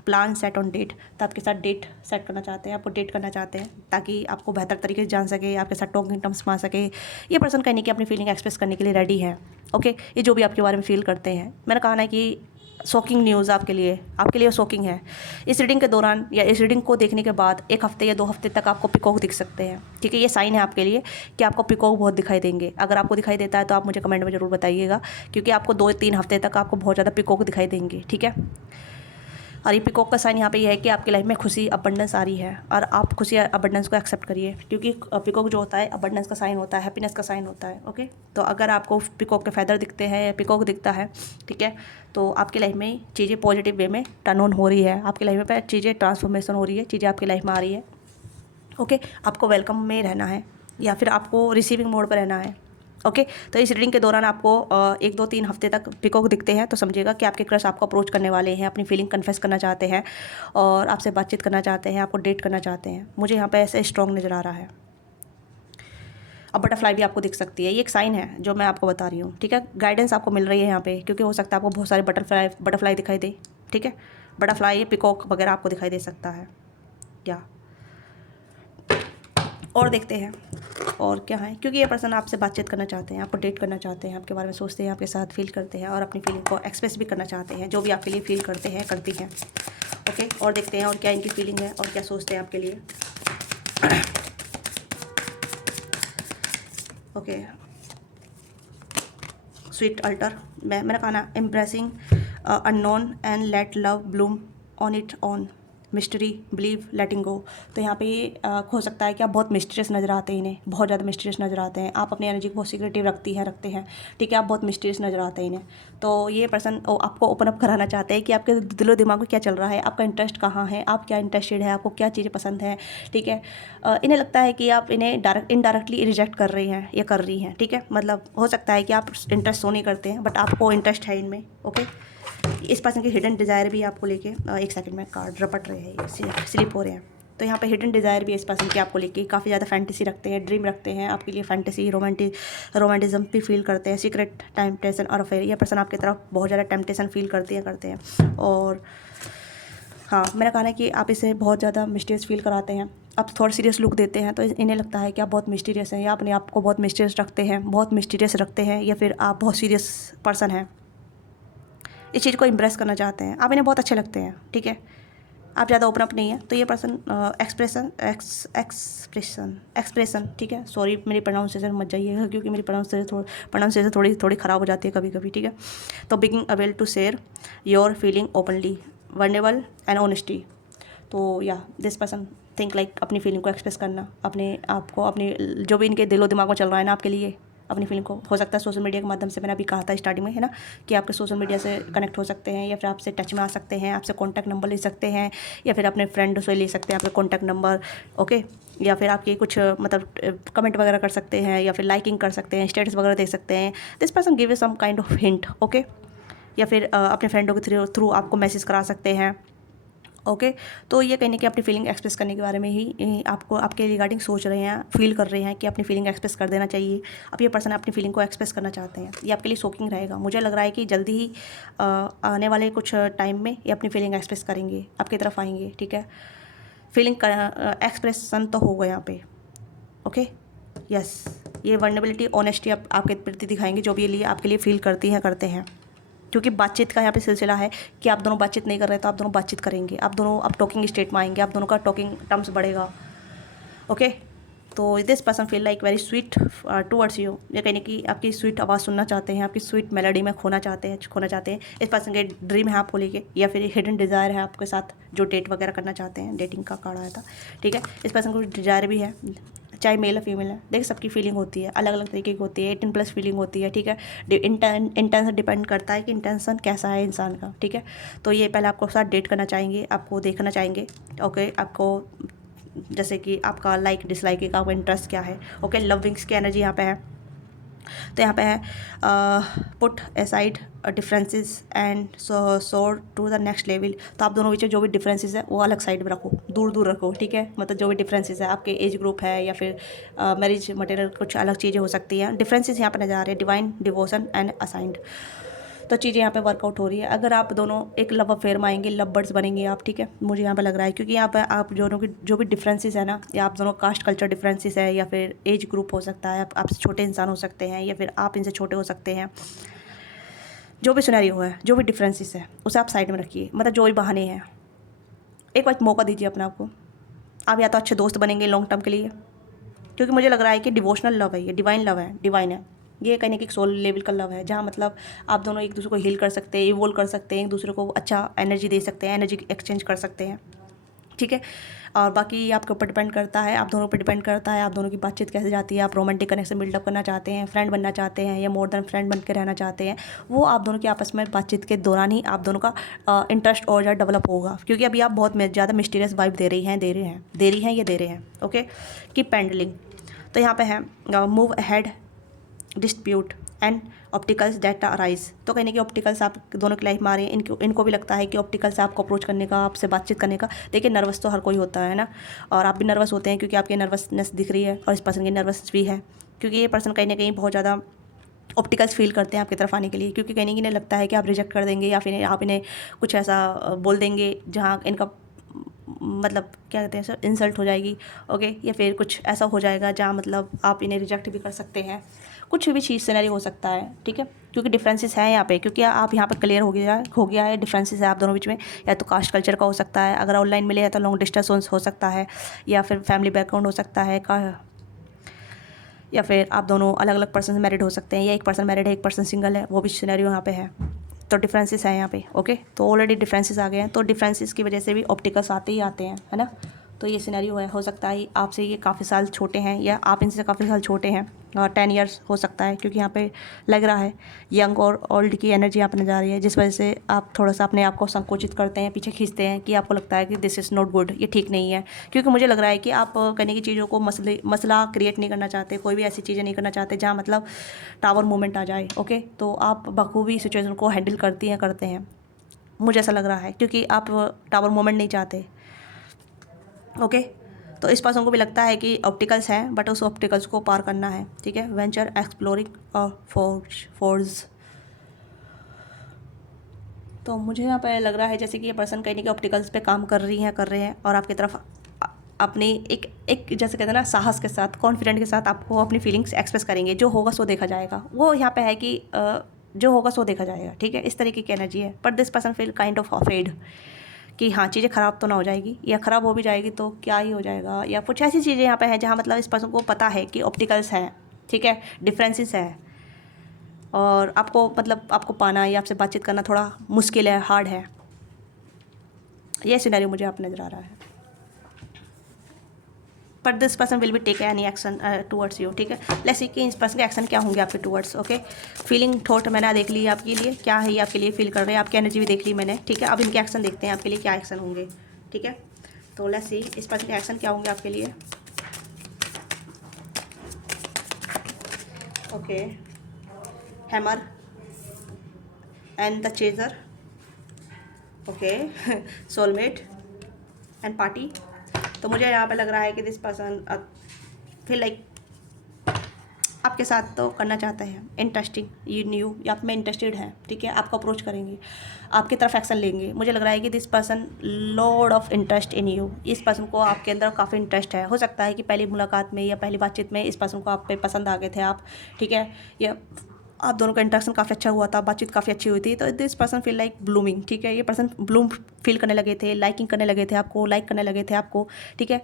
plan, set on date, तो आपके साथ डेट सेट करना चाहते हैं, आपको डेट करना चाहते हैं, ताकि आपको बेहतर तरीके से जान सके, आपके साथ टॉकिंग टर्म्स में आ सके। ये पर्सन कहने की अपनी फीलिंग एक्सप्रेस करने के लिए रेडी है। ओके, ये जो भी आपके बारे में फील करते हैं। मैंने कहा ना कि शॉकिंग न्यूज़ आपके लिए शॉकिंग है। इस रीडिंग के दौरान या इस रीडिंग को देखने के बाद 1 हफ्ते या 2 हफ्ते तक आपको पिकॉक दिख सकते हैं। ठीक है, ये साइन है आपके लिए कि आपको पिकॉक बहुत दिखाई देंगे। अगर आपको दिखाई देता है तो आप मुझे कमेंट में ज़रूर बताइएगा, क्योंकि आपको 2-3 हफ्ते तक आपको बहुत ज़्यादा पिकॉक दिखाई देंगे। ठीक है, और ये पिकॉक का साइन यहाँ पे ये है कि आपकी लाइफ में खुशी अबंडेंस आ रही है, और आप खुशी अबंडेंस को एक्सेप्ट करिए, क्योंकि पिकॉक जो होता है अबंडेंस का साइन होता है, हैप्पीनेस का साइन होता है। ओके, तो अगर आपको पिकॉक के फैदर दिखते हैं या पिकॉक दिखता है, ठीक है, तो आपकी लाइफ में चीज़ें पॉजिटिव वे में टर्न ऑन हो रही है, आपकी लाइफ में चीज़ें ट्रांसफॉर्मेशन हो रही है, चीज़ें आपकी लाइफ में आ रही है। ओके, आपको वेलकम में रहना है, या फिर आपको रिसीविंग मोड पर रहना है। ओके, तो इस रीडिंग के दौरान आपको 1-2-3 हफ्ते तक पिकॉक दिखते हैं, तो समझिएगा कि आपके क्रश आपको अप्रोच करने वाले हैं, अपनी फीलिंग कन्फेस करना चाहते हैं, और आपसे बातचीत करना चाहते हैं, आपको डेट करना चाहते हैं। मुझे यहाँ पे ऐसे स्ट्रॉन्ग नज़र आ रहा है। अब बटरफ्लाई भी आपको दिख सकती है, ये एक साइन है जो मैं आपको बता रही हूँ। ठीक है, गाइडेंस आपको मिल रही है यहाँ पे, क्योंकि हो सकता है आपको बहुत सारे बटरफ्लाई दिखाई दे। ठीक है, बटरफ्लाई, पिकॉक वगैरह आपको दिखाई दे सकता है। या और देखते हैं और क्या है, क्योंकि ये पर्सन आपसे बातचीत करना चाहते हैं, आपको डेट करना चाहते हैं, आपके बारे में सोचते हैं, आपके साथ फील करते हैं, और अपनी फीलिंग को एक्सप्रेस भी करना चाहते हैं, जो भी आपके लिए फील करते हैं, करती हैं। ओके, और देखते हैं और क्या इनकी फीलिंग है और क्या सोचते हैं आपके लिए। ओके, स्वीट अल्टर, मैंने कहा ना, embracing unknown and let love bloom on it on, mystery, believe, letting go. तो यहाँ पे ये हो सकता है कि आप बहुत मिस्टीरियस नज़र आते हैं, इन्हें बहुत ज़्यादा मिस्टीरियस नज़र आते हैं, आप अपनी एनर्जी को बहुत सीक्रेटिव रखते हैं। ठीक है, आप बहुत मिस्टीरियस नज़र आते हैं इन्हें। तो ये पर्सन आपको ओपन अप कराना चाहते हैं कि आपके दिलो दिमाग में क्या चल रहा है, आपका इंटरेस्ट कहाँ है, आप क्या इंटरेस्टेड है, आपको क्या चीज़ें पसंद है। ठीक है, इन्हें लगता है कि आप इन्हें इनडायरेक्टली रिजेक्ट कर रहे हैं या कर रही हैं। ठीक है, मतलब हो सकता है कि आप इंटरेस्ट शो नहीं करते हैं, बट आपको इंटरेस्ट है इनमें। ओके, इस पर्सन की हिडन डिज़ायर भी आपको लेके, एक सेकंड में कार्ड रपट रहे हैं, स्लिप हो रहे हैं। तो यहाँ पे हिडन डिज़ायर भी इस पर्सन की आपको लेके काफ़ी ज़्यादा फैंटेसी रखते हैं, ड्रीम रखते हैं आपके लिए, फैंटेसी, रोमांटिज्म भी फील करते हैं, सीक्रेट टेम्पटेशन और अफेयर। यह पर्सन आपकी तरफ बहुत ज़्यादा टेम्पटेशन फील करते हैं। और हाँ, मैंने कहा ना कि आप इसे बहुत ज़्यादा मिस्टीरियस फील कराते हैं, आप थोड़ा सीरियस लुक देते हैं, तो इन्हें लगता है कि आप बहुत मिस्टीरियस हैं, या अपने आप को बहुत मिस्टीरियस रखते हैं, या फिर आप बहुत सीरियस पर्सन हैं, इस चीज़ को इम्प्रेस करना चाहते हैं, आप इन्हें बहुत अच्छे लगते हैं। ठीक है, आप ज़्यादा ओपन अप नहीं है, तो ये पर्सन एक्सप्रेशन, ठीक है, सॉरी मेरी प्रोनाउंसिएशन मत जाइएगा, क्योंकि मेरी प्रोनाउंसिएशन थोड़ी ख़राब हो जाती है कभी कभी। ठीक है, तो being able to share your feeling openly, vulnerable and honesty. तो या दिस पर्सन थिंक लाइक अपनी फीलिंग को एक्सप्रेस करना, अपने आप को, अपने जो भी इनके दिलो दिमाग में चल रहा है ना आपके लिए, अपनी फीलिंग को, हो सकता है सोशल मीडिया के माध्यम से, मैंने अभी कहा था स्टार्टिंग में, है ना, कि आपके सोशल मीडिया से कनेक्ट हो सकते हैं, या फिर आपसे टच में आ सकते हैं, आपसे कॉन्टैक्ट नंबर ले सकते हैं, या फिर अपने फ्रेंड से ले सकते हैं आपके कॉन्टैक्ट नंबर। ओके, या फिर आपकी कुछ मतलब कमेंट वगैरह कर सकते हैं, या फिर लाइकिंग कर सकते हैं, स्टेटस वगैरह दे सकते हैं। This person give you some kind of hint. Okay, या फिर अपने फ्रेंडों के थ्रू आपको मैसेज करा सकते हैं। ओके, तो ये कहने की अपनी फीलिंग एक्सप्रेस करने के बारे में ही आपको, आपके रिगार्डिंग सोच रहे हैं, फील कर रहे हैं कि अपनी फीलिंग एक्सप्रेस कर देना चाहिए। अब ये पर्सन अपनी फीलिंग को एक्सप्रेस करना चाहते हैं, ये आपके लिए शॉकिंग रहेगा। मुझे लग रहा है कि जल्दी ही आने वाले कुछ टाइम में ये अपनी फीलिंग एक्सप्रेस करेंगे, आपकी तरफ आएंगे। ठीक है, फीलिंग एक्सप्रेशन तो होगा यहाँ पे। ओके, यस, ये वर्नेबिलिटी, ऑनेस्टी आपके प्रति दिखाएंगे, जो भी ये लिए आपके लिए फील करती हैं, करते हैं। क्योंकि बातचीत का यहाँ पे सिलसिला है कि आप दोनों बातचीत नहीं कर रहे तो आप दोनों बातचीत करेंगे, आप दोनों अब टॉकिंग स्टेट में आएंगे, आप दोनों का टॉकिंग टर्म्स बढ़ेगा। ओके, तो this person feel like very sweet towards you, ये कहने की आपकी स्वीट आवाज़ सुनना चाहते हैं, आपकी स्वीट मेलोडी में खोना चाहते हैं। इस पर्सन के ड्रीम है आपको लेके, या फिर हिडन डिज़ायर है आपके साथ जो डेट वगैरह करना चाहते हैं, डेटिंग का कार्ड आया था, ठीक है। इस पर्सन को डिज़ायर भी है, चाहे मेल है फीमेल है, देखिए सबकी फीलिंग होती है, अलग अलग तरीके की होती है, 18+ फीलिंग होती है, ठीक है। इंटेंशन डिपेंड करता है कि इंटेंशन कैसा है इंसान का, ठीक है। तो ये पहले आपको साथ डेट करना चाहेंगे, आपको देखना चाहेंगे, ओके। आपको जैसे कि आपका लाइक डिसलाइक का आपका इंटरेस्ट क्या है, ओके। लव विंग्स की एनर्जी यहाँ पे है, तो यहाँ पे है पुट असाइड डिफरेंसेस एंड सोर टू द नेक्स्ट लेवल। तो आप दोनों बीच जो भी डिफरेंसेस है वो अलग साइड में रखो, दूर दूर रखो, ठीक है। मतलब जो भी डिफरेंसेस है, आपके एज ग्रुप है या फिर मैरिज मटेरियल, कुछ अलग चीज़ें हो सकती हैं। डिफरेंसेस यहाँ पर नजर आ रहे हैं, डिवाइन डिवोशन एंड असाइंड। तो चीज़ें यहाँ पे वर्कआउट हो रही है। अगर आप दोनों एक लव अफेयर में आएंगे, लव बर्ड्स बनेंगे आप, ठीक है, मुझे यहाँ पे लग रहा है। क्योंकि यहाँ पे आप दोनों की जो भी डिफरेंसेस है ना, या आप दोनों कास्ट कल्चर डिफरेंसेस है, या फिर एज ग्रुप हो सकता है, आपसे छोटे इंसान हो सकते हैं, या फिर आप इनसे छोटे हो सकते हैं। जो भी सिनेरियो है, जो भी डिफरेंसेस है, उसे आप साइड में रखिए। मतलब जो भी बहाने हैं, एक बार मौका दीजिए अपने आप को। आप या तो अच्छे दोस्त बनेंगे लॉन्ग टर्म के लिए, क्योंकि मुझे लग रहा है कि डिवोशनल लव है, ये डिवाइन लव है, डिवाइन है ये, कहने की एक सोल लेवल का लव है, जहाँ मतलब आप दोनों एक दूसरे को हील कर सकते हैं, इवोल्व कर सकते हैं, एक दूसरे को अच्छा एनर्जी दे सकते हैं, एनर्जी एक्सचेंज कर सकते हैं, ठीक है। और बाकी आपके ऊपर डिपेंड करता है, आप दोनों पर डिपेंड करता है, आप दोनों की बातचीत कैसे जाती है। आप रोमांटिक कनेक्शन बिल्डअप करना चाहते हैं, फ्रेंड बनना चाहते हैं, या मोर देन फ्रेंड बन के रहना चाहते हैं, वो आप दोनों की आपस में बातचीत के दौरान ही आप दोनों का इंटरेस्ट और ज़्यादा डेवलप होगा। क्योंकि अभी आप बहुत ज़्यादा मिस्टीरियस वाइब दे रही हैं, ओके। कीप पेंडलिंग। तो यहाँ पे है move ahead, dispute and opticals data arise. तो कहने की ऑप्टिकल्स आप दोनों की लाइफ में आ रही हैं, इनको भी लगता है कि ऑप्टिकल्स आपको अप्रोच करने का, आपसे बातचीत करने का। देखिए नर्वस तो हर कोई होता है ना, और आप भी नर्वस होते हैं क्योंकि आपकी नर्वसनेस दिख रही है, और इस पर्सन की नर्वस भी है, क्योंकि ये पर्सन कहीं ना कहीं बहुत ज़्यादा ऑप्टिकल्स फील करते हैं आपकी तरफ आने के लिए। क्योंकि कहने की इन्हें लगता है कि आप रिजेक्ट कर देंगे, या फिर आप इन्हें कुछ ऐसा बोल देंगे जहाँ इनका मतलब क्या कहते हैं सर, इंसल्ट हो जाएगी, ओके। या फिर कुछ ऐसा हो जाएगा जहाँ मतलब आप इन्हें रिजेक्ट भी कर सकते हैं, कुछ भी चीज़ सिनेरियो हो सकता है, ठीक है। क्योंकि डिफरेंसेस हैं यहाँ पे, क्योंकि आप यहाँ पर क्लियर हो गया है डिफरेंसेस है आप दोनों बीच में। या तो कास्ट कल्चर का हो सकता है, अगर ऑनलाइन मिले हैं तो लॉन्ग डिस्टेंस हो सकता है, या फिर फैमिली बैकग्राउंड हो सकता है या फिर आप दोनों अलग अलग पर्सन मैरिड हो सकते हैं, या एक पर्सन मैरिड है एक पर्सन सिंगल है, वो भी सिनेरियो यहाँ पे है। तो डिफरेंसेस हैं यहाँ पे, ओके। तो ऑलरेडी डिफरेंसेस आ गए हैं, तो डिफरेंसेस की वजह से भी ऑप्टिकल्स आते ही आते हैं, है ना। तो ये सिनेरियो है, हो सकता है आपसे ये काफ़ी साल छोटे हैं, या आप इनसे काफ़ी साल छोटे हैं, और 10 ईयर्स हो सकता है, क्योंकि यहाँ पे लग रहा है यंग और ओल्ड की एनर्जी यहाँ पर नजर आ रही है, जिस वजह से आप थोड़ा सा अपने आप को संकोचित करते हैं, पीछे खींचते हैं, कि आपको लगता है कि दिस इज़ नॉट गुड, ये ठीक नहीं है। क्योंकि मुझे लग रहा है कि आप कहने की चीज़ों को मसला क्रिएट नहीं करना चाहते, कोई भी ऐसी चीज़ें नहीं करना चाहते जहाँ मतलब टावर मूवमेंट आ जाए, ओके। तो आप बखूबी सिचुएशन को हैंडल करते हैं, मुझे ऐसा लग रहा है, क्योंकि आप टावर मूवमेंट नहीं चाहते, ओके। तो इस पर्सन को भी लगता है कि ऑप्टिकल्स हैं, बट उस ऑप्टिकल्स को पार करना है, ठीक है। वेंचर एक्सप्लोरिंग और फोर्स। तो मुझे यहाँ पर लग रहा है जैसे कि ये पर्सन कहीं नहीं कि ऑप्टिकल्स पे काम कर रहे हैं, और आपकी तरफ अपनी एक जैसे कहते हैं ना, साहस के साथ, कॉन्फिडेंट के साथ आपको अपनी फीलिंग्स एक्सप्रेस करेंगे। जो होगा सो देखा जाएगा, वो यहाँ पे है कि जो होगा सो देखा जाएगा, ठीक है। इस तरीके की एनर्जी है। But this person feel kind of afraid कि हाँ चीज़ें ख़राब तो ना हो जाएगी, या ख़राब हो भी जाएगी तो क्या ही हो जाएगा, या कुछ ऐसी चीज़ें यहाँ पे हैं जहाँ मतलब इस पर्सन को पता है कि ऑप्टिकल्स हैं, ठीक है, डिफरेंसेस हैं, और आपको मतलब आपको पाना या आपसे बातचीत करना थोड़ा मुश्किल है, हार्ड है। ये सिनेरियो मुझे आप नज़र आ रहा है। But this person will be take any action towards you, ठीक है। लेट्स सी कि इस पर्सन के एक्शन क्या होंगे आपके टूवर्ड्स, ओके। फीलिंग थॉट मैंने देख ली आपके लिए, क्या है ये आपके लिए फील कर रहे हैं, आपकी एनर्जी भी देख ली मैंने, ठीक है। अब इनके एक्शन देखते हैं आपके लिए क्या एक्शन होंगे, ठीक है। तो लेट्स सी इस पर्सन के एक्शन क्या होंगे आपके लिए, okay. Hammer and the chaser, okay. Soulmate and party. तो मुझे यहाँ पे लग रहा है कि दिस पर्सन फील लाइक आपके साथ तो करना चाहते हैं, इंटरेस्टिंग, यू न्यू, या आप में इंटरेस्टेड हैं, ठीक है। आपको अप्रोच करेंगे, आपकी तरफ एक्शन लेंगे। मुझे लग रहा है कि this person Lord of interest in you, इस पर्सन को आपके अंदर काफ़ी इंटरेस्ट है। हो सकता है कि पहली मुलाकात में या पहली बातचीत में इस पर्सन को आप पे पसंद आ गए थे आप, ठीक है, या आप दोनों का इंटरेक्शन काफ़ी अच्छा हुआ था, बातचीत काफ़ी अच्छी हुई थी, तो this person feel like blooming, ठीक है। ये पर्सन ब्लूम फील करने लगे थे, लाइकिंग करने लगे थे आपको, लाइक करने लगे थे आपको, ठीक है।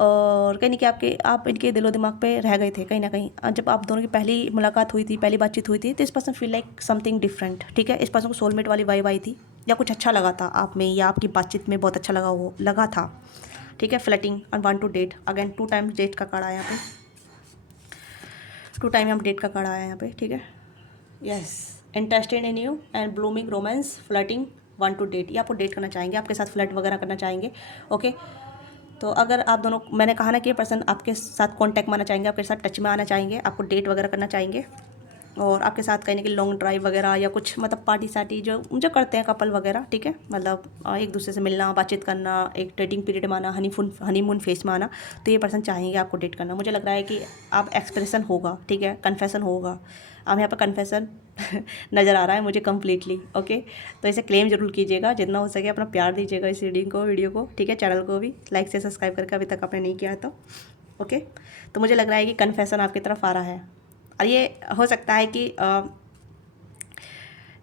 और कहीं ना कहीं आप इनके दिलो दिमाग पे रह गए थे कहीं ना कहीं। जब आप दोनों की पहली मुलाकात हुई थी, पहली बातचीत हुई थी, तो इस person feel like something different, ठीक है। इस पर्सन को सोलमेट वाली वाइब आई थी, या कुछ अच्छा लगा था आप में, या आपकी बातचीत में बहुत अच्छा लगा था, ठीक है। Flirting and want to date, again 2 times date का कार्ड आया यहाँ पे, 2 टाइम हम डेट का कार्ड आया यहाँ पे, ठीक है। Yes, interested in you and blooming romance, flirting, want to date, ये आपको डेट करना चाहेंगे, आपके साथ फ्लर्ट वगैरह करना चाहेंगे, ओके। तो अगर आप दोनों, मैंने कहा ना कि ये पर्सन आपके साथ कांटेक्ट में आना चाहेंगे, आपके साथ टच में आना चाहेंगे, आपको डेट वगैरह करना चाहेंगे, और आपके साथ कहीं ना कहीं लॉन्ग ड्राइव वगैरह या कुछ मतलब पार्टी सार्टी जो जो करते हैं कपल वगैरह, ठीक है। मतलब एक दूसरे से मिलना, बातचीत करना, एक डेटिंग पीरियड में आना, हनीमून फेस में आना, तो ये पर्सन चाहेंगे आपको डेट करना। मुझे लग रहा है कि आप एक्सप्रेशन होगा, ठीक है, कन्फेशन होगा। अब यहाँ पर कन्फेशन नज़र आ रहा है मुझे कम्प्लीटली, ओके। तो इसे क्लेम जरूर कीजिएगा, जितना हो सके अपना प्यार दीजिएगा इस वीडियो को, ठीक है। चैनल को भी लाइक से सब्सक्राइब करके अभी तक आपने नहीं किया है तो, ओके। तो मुझे लग रहा है कि कन्फेशन आपकी तरफ आ रहा है, और ये हो सकता है कि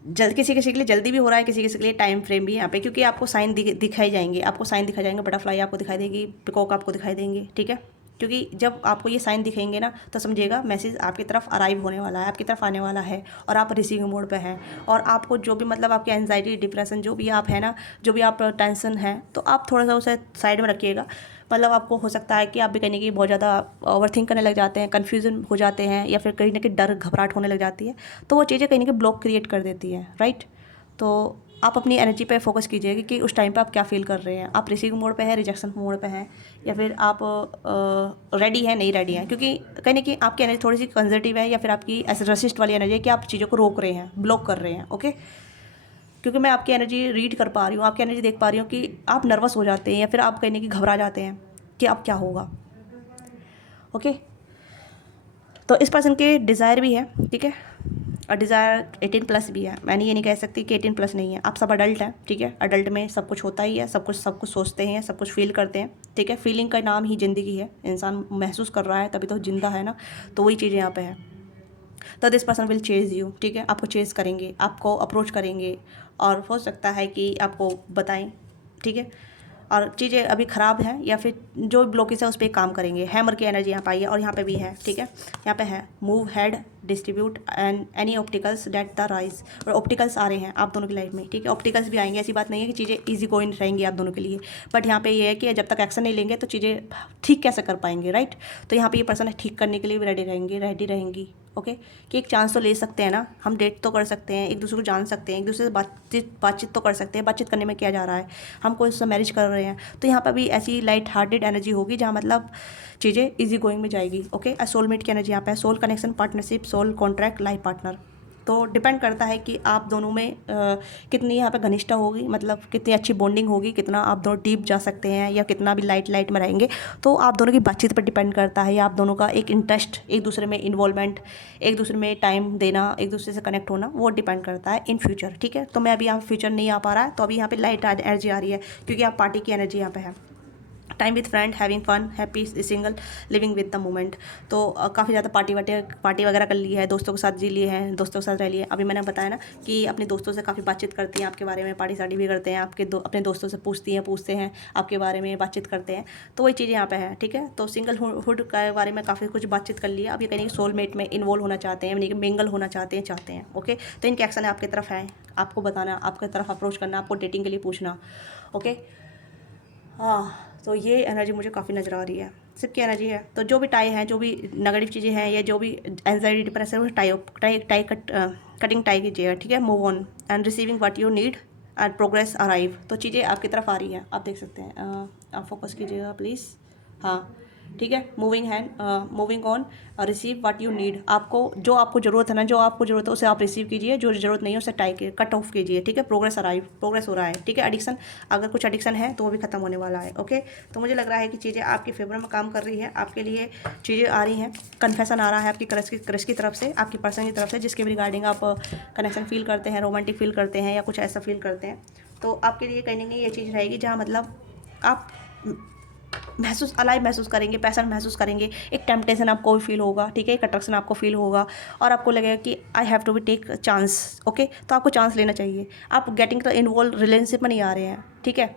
किसी किसी के लिए जल्दी भी हो रहा है, किसी किसी के लिए टाइम फ्रेम भी यहाँ पे, क्योंकि आपको साइन दिखाई जाएंगे, आपको साइन दिखाई जाएंगे, बटरफ्लाई आपको दिखाई देगी, पिकॉक आपको दिखाई देंगे, ठीक है। क्योंकि जब आपको ये साइन दिखेंगे ना, तो समझिएगा मैसेज आपकी तरफ अराइव होने वाला है, आपकी तरफ आने वाला है, और आप रिसीविंग मोड पे हैं। और आपको जो भी मतलब आपकी एंजाइटी, डिप्रेशन, जो भी आप है ना, जो भी आप टेंशन है, तो आप थोड़ा सा उसे साइड में रखिएगा। मतलब आपको हो सकता है कि आप भी कहीं ना कहीं बहुत ज़्यादा ओवरथिंक करने लग जाते हैं, कन्फ्यूजन हो जाते हैं, या फिर कहीं ना कहीं डर घबराहट होने लग जाती है, तो वो चीज़ें कहीं ना कहीं ब्लॉक क्रिएट कर देती हैं, राइट। तो आप अपनी एनर्जी पे फोकस कीजिएगा कि उस टाइम पे आप क्या फील कर रहे हैं, आप रिसीविंग मोड पे हैं, रिजेक्शन मोड पे हैं, या फिर आप रेडी हैं, नहीं रेडी हैं। क्योंकि कहीं ना कहीं आपकी एनर्जी थोड़ी सी कंजर्वेटिव है, या फिर आपकी ऐसे रसिस्ट वाली एनर्जी है कि आप चीज़ों को रोक रहे हैं, ब्लॉक कर रहे हैं, ओके। क्योंकि मैं आपकी एनर्जी रीड कर पा रही हूँ, आपकी एनर्जी देख पा रही हूँ कि आप नर्वस हो जाते हैं, या फिर आप कहीं ना कहीं घबरा जाते हैं कि अब क्या होगा, ओके। तो इस पर्सन के डिज़ायर भी है, ठीक है, और डिज़ायर 18+ भी है। मैंने ये नहीं कह सकती कि 18+ नहीं है, आप सब अडल्ट हैं, ठीक है। अडल्ट में सब कुछ होता ही है, सब कुछ सोचते हैं, सब कुछ फील करते हैं, ठीक है। फीलिंग का नाम ही ज़िंदगी है, इंसान महसूस कर रहा है तभी तो जिंदा है ना, तो वही चीज़ें यहाँ पे है। तो this person will Chase you, ठीक है, आपको चेज़ करेंगे, आपको अप्रोच करेंगे, और हो सकता है कि आपको बताएं, ठीक है। और चीज़ें अभी ख़राब हैं, या फिर जो ब्लॉकेज है उस पर काम करेंगे। हैमर की एनर्जी यहाँ पे आई है, और यहाँ पे भी है, ठीक है। यहाँ पे है move head, distribute and any obstacles date the rise, और ऑप्टिकल्स आ रहे हैं आप दोनों की लाइफ में, ठीक है। ऑप्टिकल्स भी आएंगे, ऐसी बात नहीं है कि चीज़ें ईजी गोइंग रहेंगी आप दोनों के लिए, बट यहाँ पे ये है कि जब तक एक्शन नहीं लेंगे तो चीज़ें ठीक कैसे कर पाएंगे, राइट। तो यहाँ पे ये पर्सन ठीक करने के लिए भी रेडी रहेंगी, ओके। कि एक चांस तो ले सकते हैं ना, हम डेट तो कर सकते हैं, एक दूसरे को जान सकते हैं, एक दूसरे से बातचीत तो कर सकते हैं। बातचीत करने में क्या जा रहा है, हम कोई उससे मैरिज कर रहे हैं, तो यहाँ पर भी ऐसी लाइट हार्टेड एनर्जी होगी जहाँ मतलब चीज़ें इजी गोइंग में जाएगी, ओके। सोलमेट की एनर्जी यहाँ पे है, soul connection, partnership, soul contract, life partner. तो डिपेंड करता है कि आप दोनों में कितनी यहाँ पे घनिष्ठता होगी, मतलब कितनी अच्छी बॉन्डिंग होगी, कितना आप दोनों डीप जा सकते हैं, या कितना भी लाइट में रहेंगे। तो आप दोनों की बातचीत पर डिपेंड करता है, या आप दोनों का एक इंटरेस्ट, एक दूसरे में इन्वॉल्वमेंट, एक दूसरे में टाइम देना, एक दूसरे से कनेक्ट होना, वो डिपेंड करता है इन फ्यूचर, ठीक है। तो मैं अभी यहाँ फ्यूचर नहीं आ पा रहा है, तो अभी यहाँ पे लाइट एनर्जी आ रही है, क्योंकि आप पार्टी की एनर्जी यहाँ पे है। Time with friend, having fun, happy, single, living with the moment. तो काफ़ी ज़्यादा पार्टी वगैरह कर ली है, दोस्तों के साथ जी लिए हैं, दोस्तों के साथ रह लिए। अभी मैंने बताया ना कि अपने दोस्तों से काफ़ी बातचीत करती हैं आपके बारे में, पार्टी सार्टी भी करते हैं, अपने दोस्तों से पूछते हैं आपके बारे में, बातचीत करते हैं। तो वही चीज़ें यहाँ पे है, ठीक है। तो सिंगल हुड के बारे में काफ़ी कुछ बातचीत कर लिया। अब ये कहीं सोलमेट में इन्वॉल्व होना चाहते हैं, यानी कि मिंगल होना चाहते हैं, ओके। तो इनके एक्शन आपकी तरफ है, आपको बताना, आपकी तरफ अप्रोच करना, आपको डेटिंग के लिए पूछना, ओके। हाँ, तो ये एनर्जी मुझे काफ़ी नज़र आ रही है, सिर्फ की एनर्जी है। तो जो भी टाई है, जो भी नेगेटिव चीज़ें हैं, या जो भी एंजाइटी, डिप्रेशन, वो कटिंग टाई कीजिएगा, ठीक है। Move on and receiving what you need and progress arrive. तो चीज़ें आपकी तरफ आ रही हैं, आप देख सकते हैं। आप फोकस कीजिएगा प्लीज़, हाँ, ठीक है। Moving on, receive what you need. आपको ज़रूरत है ना, जो आपको ज़रूरत है उसे आप रिसीव कीजिए, जो ज़रूरत नहीं है उसे कट ऑफ कीजिए, ठीक है। प्रोग्रेस हो रहा है, ठीक है। एडिक्शन, अगर कुछ एडिक्शन है तो वो भी खत्म होने वाला है, ओके। तो मुझे लग रहा है कि चीज़ें आपके फेवर में काम कर रही है, आपके लिए चीज़ें आ रही हैं। कन्फेशन आ रहा है आपकी क्रश की तरफ से, आपकी पर्सन की तरफ से, जिसके भी रिगार्डिंग आप कनेक्शन फील करते हैं, रोमांटिक फील करते हैं, या कुछ ऐसा फील करते हैं। तो आपके लिए कहीं ना कहीं ये चीज़ रहेगी जहाँ मतलब आप महसूस अलाइव महसूस करेंगे, पैसन महसूस करेंगे, एक टेम्पटेशन आपको फील होगा, ठीक है, एक अट्रैक्शन आपको फील होगा और आपको लगेगा कि I have to be take chance, okay. तो आपको चांस लेना चाहिए। आप गेटिंग इन्वॉल्व रिलेशनशिप में नहीं आ रहे हैं, ठीक है।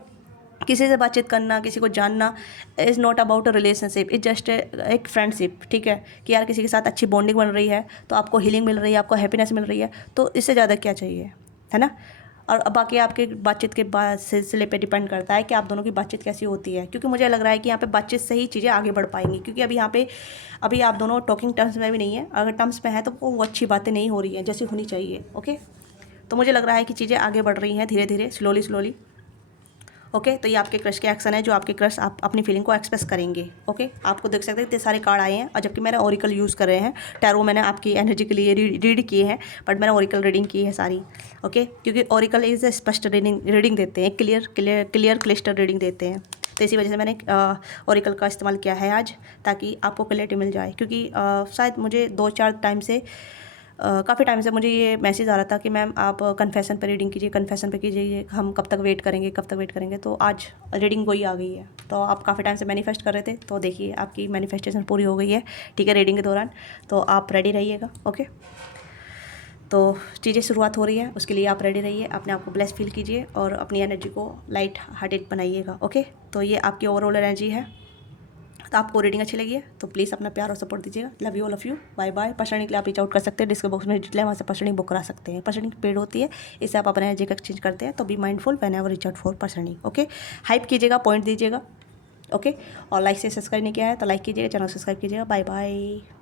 किसी से बातचीत करना, किसी को जानना is not about a relationship, is just एक फ्रेंडशिप, ठीक है, कि यार किसी के साथ अच्छी बॉन्डिंग बन रही है तो आपको हीलिंग मिल रही है, आपको हैप्पीनेस मिल रही है, तो इससे ज़्यादा क्या चाहिए, है ना। और बाकी आपके बातचीत के बाद सिलसिले पे डिपेंड करता है कि आप दोनों की बातचीत कैसी होती है, क्योंकि मुझे लग रहा है कि यहाँ पे बातचीत से ही चीज़ें आगे बढ़ पाएंगी, क्योंकि अभी यहाँ पे अभी आप दोनों टॉकिंग टर्म्स में भी नहीं है। अगर टर्म्स में है तो वो अच्छी बातें नहीं हो रही हैं जैसी होनी चाहिए, ओके। तो मुझे लग रहा है कि चीज़ें आगे बढ़ रही हैं धीरे धीरे, स्लोली स्लोली, ओके। तो ये आपके क्रश के एक्शन है जो आपके क्रश आप अपनी फीलिंग को एक्सप्रेस करेंगे, ओके। आपको देख सकते हैं इतने सारे कार्ड आए हैं, और जबकि मैंने ओरिकल यूज़ कर रहे हैं, टैरो मैंने आपकी एनर्जी के लिए रीड किए हैं, बट मैंने ओरिकल रीडिंग की है सारी, ओके। क्योंकि ओरिकल इज स्पष्ट रीडिंग देते हैं, क्लियर क्लिस्टर रीडिंग देते हैं, तो इसी वजह से मैंने ओरिकल का इस्तेमाल किया है आज, ताकि आपको क्लैरिटी मिल जाए। क्योंकि शायद मुझे 2-4 टाइम से काफ़ी टाइम से मुझे ये मैसेज आ रहा था कि मैम आप कन्फेशन पे रीडिंग कीजिए, कन्फेशन पे कीजिए, हम कब तक वेट करेंगे, कब तक वेट करेंगे। तो आज रीडिंग वही आ गई है। तो आप काफ़ी टाइम से मैनिफेस्ट कर रहे थे, तो देखिए आपकी मैनिफेस्टेशन पूरी हो गई है, ठीक है, रीडिंग के दौरान। तो आप रेडी रहिएगा, ओके। तो चीज़ें शुरुआत हो रही है, उसके लिए आप रेडी रहिए, अपने आप को ब्लेस फील कीजिए और अपनी एनर्जी को लाइट हार्टेड बनाइएगा, ओके। तो ये आपकी ओवरऑल एनर्जी है। तो आपको रीडिंग अच्छी लगी है तो प्लीज़ अपना प्यार और सपोर्ट दीजिएगा। Love you, all of you, bye bye. पर्सनिंग के लिए आप रीच आउट कर सकते हैं, डिस्क्रिप्शन बॉक्स में डिटेल है, वहाँ से पर्सनिंग बुक करा सकते हैं। पर्सनिंग पेड होती है, इससे आप अपने एनर्जी का एक्सचेंज करते हैं। तो be mindful when ever reach out for पर्सनिंग, ओके। हाइप कीजिएगा, पॉइंट दीजिएगा, ओके। और लाइक से सब्सक्राइब नहीं किया है तो लाइक कीजिएगा, चैनल सब्सक्राइब कीजिएगा। Bye bye.